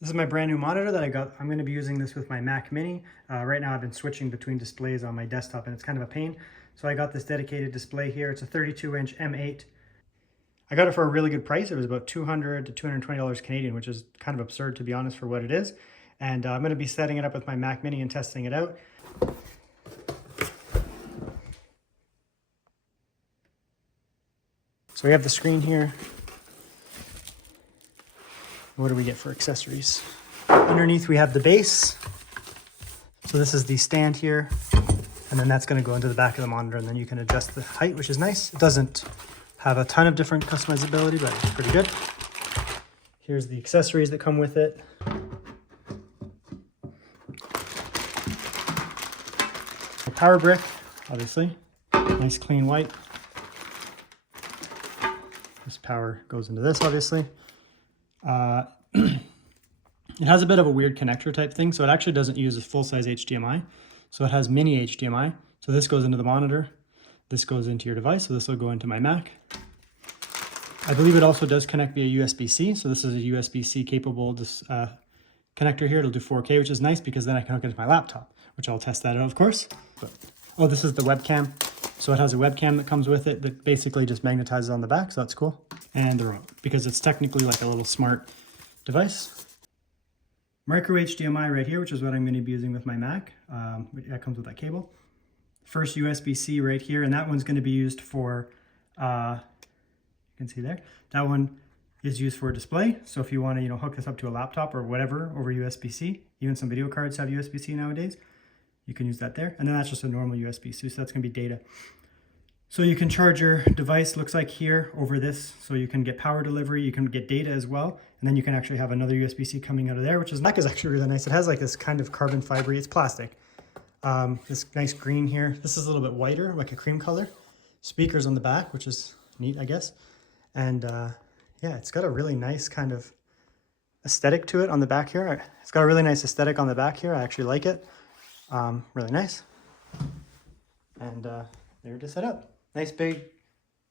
This is my brand new monitor that I got. I'm going to be using this with my Mac Mini. Right now I've been switching between displays on my desktop and it's kind of a pain. So I got this dedicated display here. It's a 32-inch M8. I got it for a really good price. It was about $200 to $220 Canadian, which is kind of absurd to be honest for what it is. And I'm going to be setting it up with my Mac Mini and testing it out. So we have the screen here. What do we get for accessories? Underneath we have the base. So this is the stand here, and then that's going to go into the back of the monitor, and then you can adjust the height, which is nice. It doesn't have a ton of different customizability, but it's pretty good. Here's the accessories that come with it. A power brick, obviously, nice clean white. This power goes into this, obviously. It has a bit of a weird connector type thing, so it actually doesn't use a full-size HDMI. So it has mini HDMI. So this goes into the monitor. This goes into your device, so this will go into my Mac. I believe it also does connect via USB-C. So this is a USB-C capable connector here. It'll do 4K, which is nice because then I can hook it to my laptop, which I'll test that out, of course. Oh, this is the webcam. So it has a webcam that comes with it that basically just magnetizes on the back, so that's cool. And the remote, because it's technically like a little smart device. Micro HDMI right here, which is what I'm going to be using with my Mac. That comes with that cable. First USB-C right here, and that one's going to be used for, you can see there, that one is used for a display. So if you want to, hook this up to a laptop or whatever over USB-C, even some video cards have USB-C nowadays, you can use that there. And then that's just a normal USB-C, so that's going to be data. So you can charge your device, looks like here, over this. So you can get power delivery, you can get data as well. And then you can actually have another USB-C coming out of there, which is actually really nice. It has like this kind of carbon fiber, it's plastic. This nice green here. This is a little bit whiter, like a cream color. Speakers on the back, which is neat, I guess. And yeah, it's got a really nice kind of aesthetic to it on the back here. It's got a really nice aesthetic on the back here. I actually like it. Really nice. And there it is set up. Nice big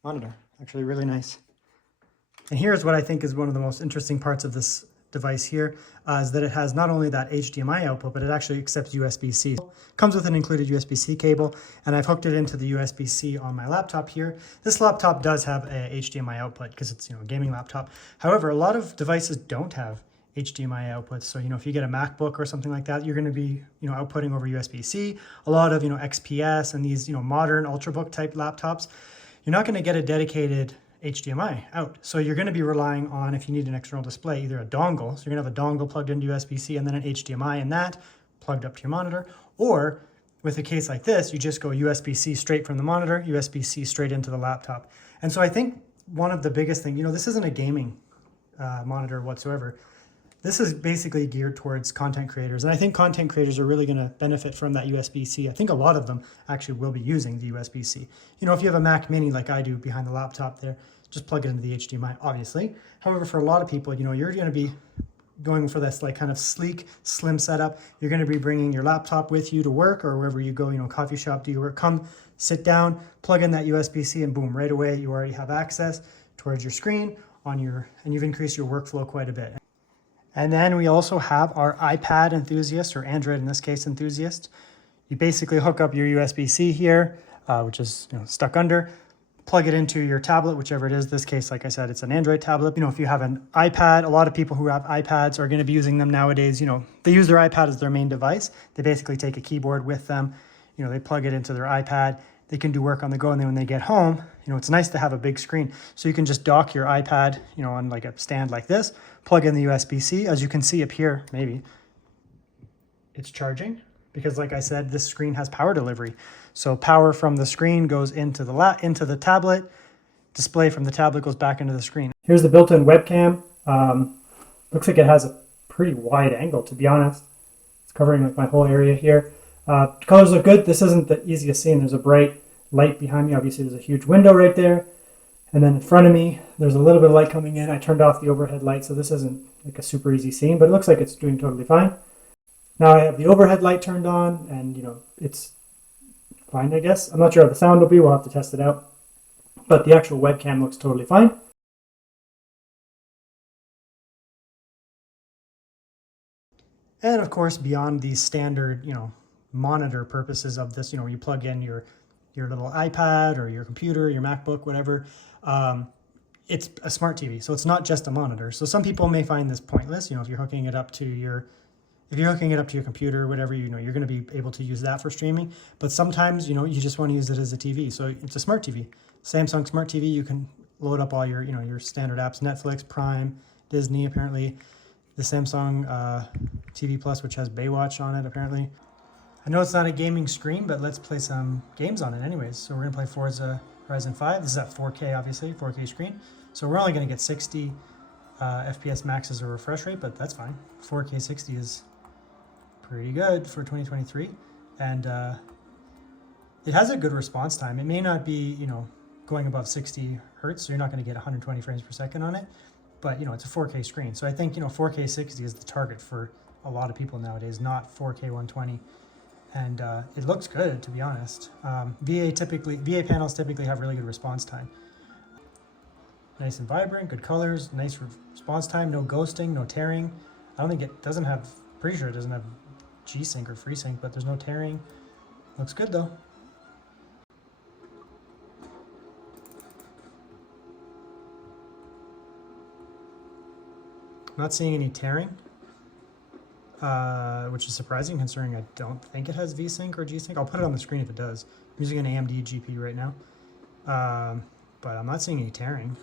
monitor, actually really nice. And here's what I think is one of the most interesting parts of this device here, is that it has not only that HDMI output, but it actually accepts USB-C. It comes with an included USB-C cable, and I've hooked it into the USB-C on my laptop here. This laptop does have a HDMI output because it's a gaming laptop. However, a lot of devices don't have HDMI outputs. So, if you get a MacBook or something like that, you're going to be, outputting over USB-C. A lot of, XPS and these, modern Ultrabook type laptops, you're not going to get a dedicated HDMI out. So you're going to be relying on, if you need an external display, either a dongle. So you're going to have a dongle plugged into USB-C and then an HDMI in that plugged up to your monitor. Or with a case like this, you just go USB-C straight from the monitor, USB-C straight into the laptop. And so I think one of the biggest things, this isn't a gaming monitor whatsoever. This is basically geared towards content creators. And I think content creators are really going to benefit from that USB-C. I think a lot of them actually will be using the USB-C. If you have a Mac Mini like I do behind the laptop there, just plug it into the HDMI, obviously. However, for a lot of people, you're going to be going for this like kind of sleek, slim setup. You're going to be bringing your laptop with you to work or wherever you go, coffee shop, do you work, come sit down, plug in that USB-C and boom, right away, you already have access towards your screen and you've increased your workflow quite a bit. And then we also have our iPad enthusiast, or Android in this case enthusiast. You basically hook up your USB-C here, which is stuck under, plug it into your tablet, whichever it is. This case, like I said, it's an Android tablet. If you have an iPad, a lot of people who have iPads are going to be using them nowadays. They use their iPad as their main device. They basically take a keyboard with them. They plug it into their iPad. They can do work on the go, and then when they get home, it's nice to have a big screen. So you can just dock your iPad, on like a stand like this, plug in the USB-C. As you can see up here, maybe, it's charging because like I said, this screen has power delivery. So power from the screen goes into the tablet, display from the tablet goes back into the screen. Here's the built-in webcam. Looks like it has a pretty wide angle, to be honest. It's covering like my whole area here. Colors look good. This isn't the easiest scene. There's a bright light behind me. Obviously, there's a huge window right there. And then in front of me, there's a little bit of light coming in. I turned off the overhead light, so this isn't like a super easy scene, but it looks like it's doing totally fine. Now I have the overhead light turned on, and it's fine, I guess. I'm not sure how the sound will be. We'll have to test it out. But the actual webcam looks totally fine. And of course, beyond the standard, monitor purposes of this, you plug in your little iPad or your computer, your MacBook, whatever. It's a smart TV, so it's not just a monitor. So some people may find this pointless. If you're hooking it up to your computer or whatever, you're going to be able to use that for streaming. But sometimes, you just want to use it as a TV. So it's a smart TV. Samsung Smart TV, you can load up all your standard apps, Netflix, Prime, Disney, apparently. The Samsung TV Plus, which has Baywatch on it, apparently. I know it's not a gaming screen, but let's play some games on it anyways. So we're going to play Forza Horizon 5. This is at 4K, obviously, 4K screen. So we're only going to get 60 FPS max as a refresh rate, but that's fine. 4K 60 is pretty good for 2023. And it has a good response time. It may not be, going above 60 hertz, so you're not going to get 120 frames per second on it. But, it's a 4K screen. So I think, 4K 60 is the target for a lot of people nowadays, not 4K 120. And it looks good, to be honest. VA panels typically have really good response time. Nice and vibrant, good colors, nice response time, no ghosting, no tearing. I don't think it doesn't have, pretty sure it doesn't have G-Sync or FreeSync, but there's no tearing. Looks good though. I'm not seeing any tearing, which is surprising considering I don't think it has V-Sync or G-Sync. I'll put it on the screen if it does. I'm using an AMD GPU right now, but I'm not seeing any tearing.